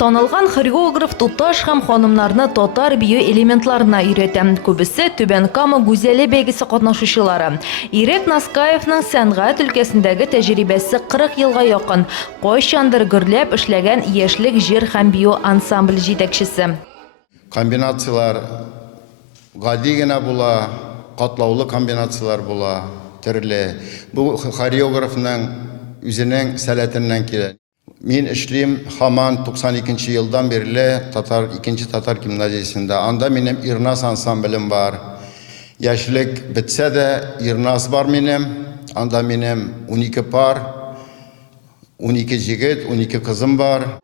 Танылган хореограф туташ һәм ханымнарны татар бию элементларына өйрәтә. Күбесе Түбән Кама гүзәле бәйгесе катнашучылары. Ирек Наскаевның сәнгать өлкәсендәге тәҗрибәсе 40 елга якын. Кайчандыр гөрләп эшләгән яшьлек җыр һәм бию ансамбль җитәкчесе. Комбинациялар гади генә була, катлаулы комбинациялар була, төрле. Бу хореографның үзенең сәләтеннән килә. Мин эшлим һаман 92 елдан бирле икенче татар гимназиясендә. Анда минем Ирнас ансамблем бар. Яшьлек бетсә дә Ирнас бар минем. Анда минем 12 пар, 12 җегет, 12 кызым бар.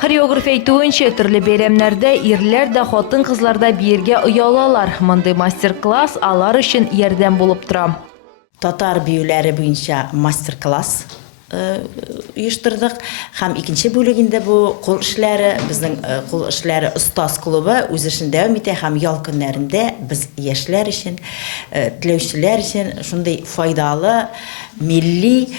Хореограф әйтүенчә, төрле бәйрәмнәрдә ирләр дә хатын-кызлар да биергә оялалар. Мондый мастер-класс алар өчен ярдәм булып тора. Татар биюләре буенча мастер-класс оештырдык. Һәм икенче бүлегендә бу кул эшләре, безнең кул эшләре остаз клубы үз эшен дәвам итә һәм ял көннәрендә без яшьләр өчен, теләүчеләр өчен шундый файдалы милли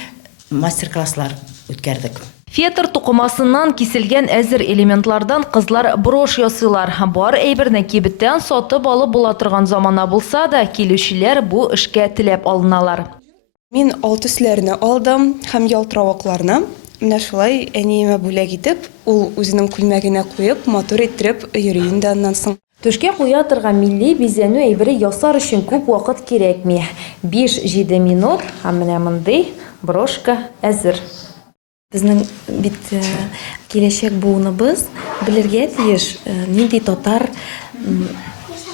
мастер-класслар үткәрдек. Фетр тукымасыннан киселгән әзер элементлардан кызлар брош ясыйлар. Бар әйберне кибеттән сатып алып була торган замана булса да, килүчеләр бу эшкә теләп алыналар. Мин алт өсләрне алдым һәм ялтыравыкларны. Менә шулай әниемә бүләк итеп, ул үзенең күлмәгенә куеп, мотор иттереп йөри инде аннан соң. Төшкә куя торган милли бизәнү әйбере ясар өчен күп вакыт кирәкми. 5-7 минут һәм менә мондый брошка әзер. Безнең бит киләчәк буыныбыз белергә тиеш, нинди татар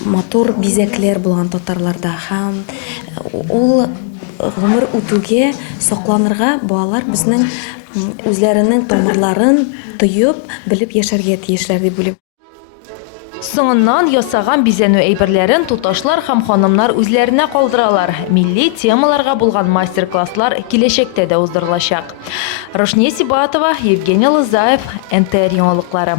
матур бизәкләр булган татарларда һәм ул гомер үтүгә сакланырга балалар безнең үзләренең тамырларын тоеп, белеп яшәргә тиешләр дип уйлыйм. Соңыннан ясаган бизәнү әйберләрен туташлар һәм ханымнар үзләренә калдыралар. Милли темаларга булган мастер-класслар киләчәктә дә уздырылачак. Рошния Сибатова, Евгений Лызаев, НТР яңалыклары.